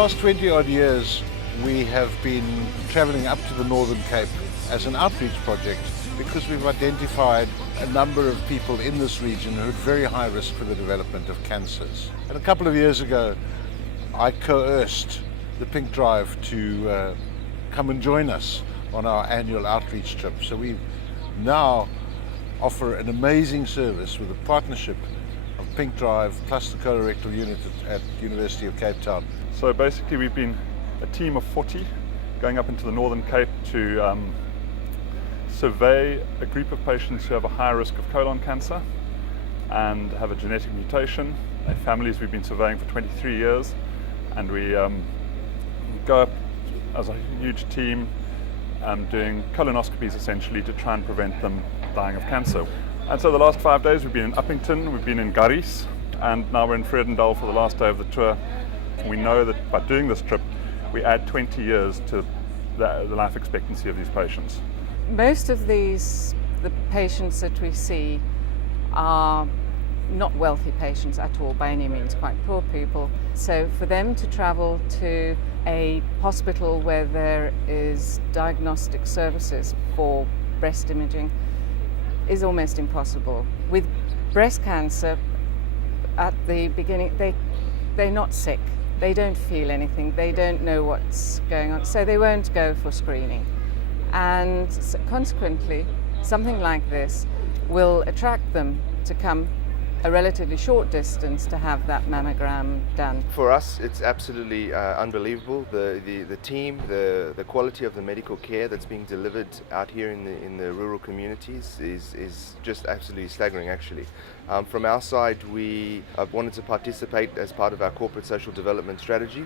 last 20 odd years, we have been travelling up to the Northern Cape as an outreach project because we've identified a number of people in this region who are at very high risk for the development of cancers. And a couple of years ago, I coerced the PinkDrive to come and join us on our annual outreach trip. So we now offer an amazing service with a partnership of PinkDrive plus the colorectal unit at University of Cape Town. So basically we've been a team of 40 going up into the Northern Cape to survey a group of patients who have a high risk of colon cancer and have a genetic mutation. Their families we've been surveying for 23 years, and we go up as a huge team doing colonoscopies essentially to try and prevent them dying of cancer. And so the last 5 days we've been in Uppington, we've been in Garis, and now we're in Vredendal for the last day of the tour. We know that by doing this trip we add 20 years to the life expectancy of these patients. Most of the patients that we see are not wealthy patients at all by any means, quite poor people. So for them to travel to a hospital where there is diagnostic services for breast imaging is almost impossible. With breast cancer, at the beginning, they're not sick. They don't feel anything. They don't know what's going on. So they won't go for screening. And so consequently, something like this will attract them to come a relatively short distance to have that mammogram done. For us, it's absolutely unbelievable. The team, the quality of the medical care that's being delivered out here in the rural communities is just absolutely staggering, actually. From our side, we wanted to participate as part of our corporate social development strategy,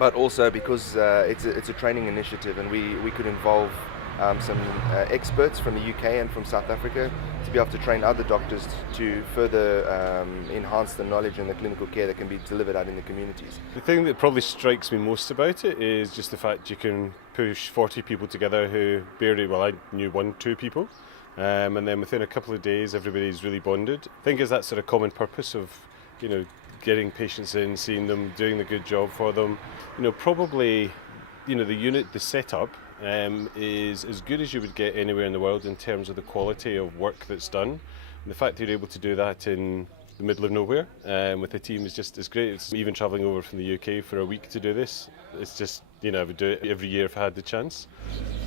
but also because it's a training initiative, and we could involve some experts from the UK and from South Africa to be able to train other doctors to further enhance the knowledge and the clinical care that can be delivered out in the communities. The thing that probably strikes me most about it is just the fact you can push 40 people together who barely, well, I knew 1-2 people, and then within a couple of days everybody's really bonded. I think it's that sort of common purpose of, getting patients in, seeing them, doing the good job for them. Probably, the unit, the setup, is as good as you would get anywhere in the world in terms of the quality of work that's done. And the fact that you're able to do that in the middle of nowhere with the team is great. It's even travelling over from the UK for a week to do this. It's just, I would do it every year if I had the chance.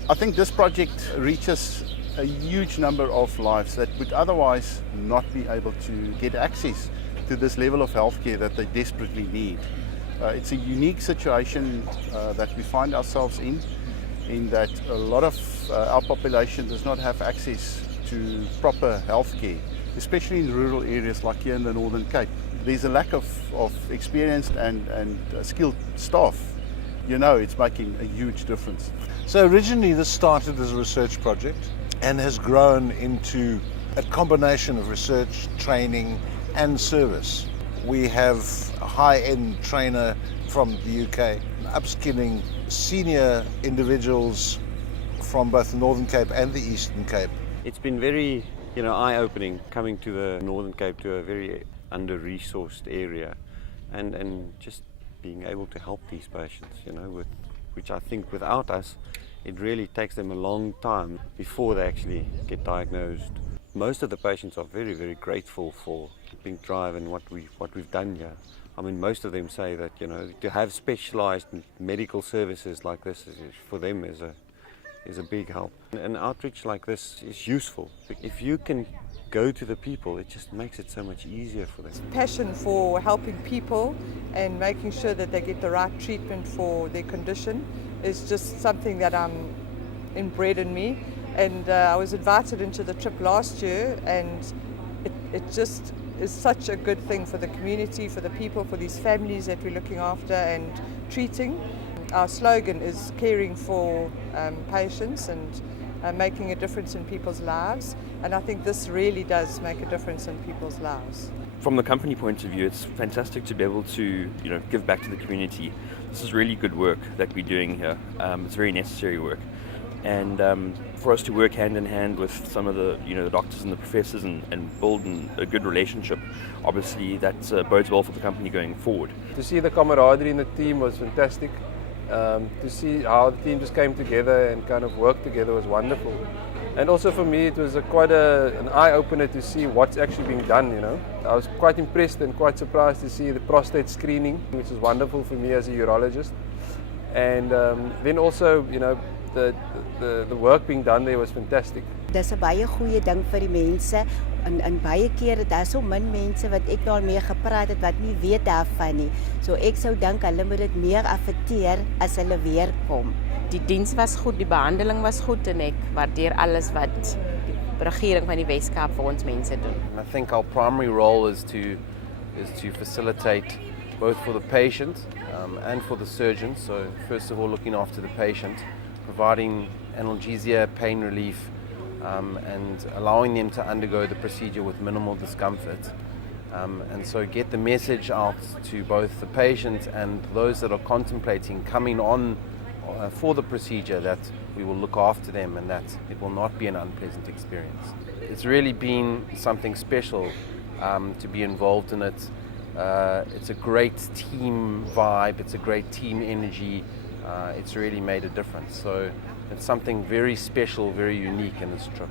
I think this project reaches a huge number of lives that would otherwise not be able to get access to this level of healthcare that they desperately need. It's a unique situation that we find ourselves in that a lot of our population does not have access to proper healthcare, especially in rural areas like here in the Northern Cape. There's a lack of experienced and skilled staff. It's making a huge difference. So originally this started as a research project and has grown into a combination of research, training and service. We have a high-end trainer from the UK upskilling senior individuals from both the Northern Cape and the Eastern Cape. It's been very, eye-opening coming to the Northern Cape, to a very under-resourced area, and just being able to help these patients, which I think without us, it really takes them a long time before they actually get diagnosed. Most of the patients are very, very grateful for PinkDrive and what we've done here. I mean, most of them say that, to have specialised medical services like this for them is a big help. An outreach like this is useful. If you can go to the people, it just makes it so much easier for them. Passion for helping people and making sure that they get the right treatment for their condition is just something that I'm inbred in me. And I was invited into the trip last year, and it just is such a good thing for the community, for the people, for these families that we're looking after and treating. Our slogan is caring for patients and making a difference in people's lives, and I think this really does make a difference in people's lives. From the company point of view, it's fantastic to be able to give back to the community. This is really good work that we're doing here. It's very necessary work. and for us to work hand in hand with some of the the doctors and the professors and build a good relationship, obviously that bodes well for the company going forward. To see the camaraderie in the team was fantastic. To see how the team just came together and kind of worked together was wonderful. And also for me it was quite an eye-opener to see what's actually being done, I was quite impressed and quite surprised to see the prostate screening, which was wonderful for me as a urologist. And then also, the work being done there was fantastic. Dis 'n baie goeie ding vir die mense en baie kere daar so min mense wat ek daarmee gepraat het wat nie weet daarvan nie. So ek sou dink hulle moet dit meer affekteer as hulle weer kom. Die diens was goed, die behandeling was goed en ek waardeer alles wat die regering van die Weskaap vir ons mense doen. I think our primary role is to facilitate both for the patient and for the surgeon. So first of all, looking after the patient, providing analgesia, pain relief, and allowing them to undergo the procedure with minimal discomfort. And so get the message out to both the patient and those that are contemplating coming on for the procedure that we will look after them and that it will not be an unpleasant experience. It's really been something special to be involved in it. It's a great team vibe, it's a great team energy. It's really made a difference. So it's something very special, very unique in this trip.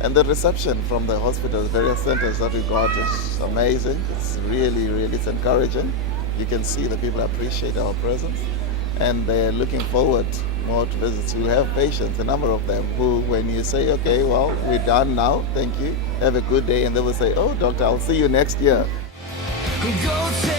And the reception from the hospital, the various centers that we got is amazing. It's really it's encouraging. You can see the people appreciate our presence and they're looking forward more to visits. We have patients, a number of them, who when you say, okay, well, we're done now, thank you, have a good day, and they will say, oh, doctor, I'll see you next year. Go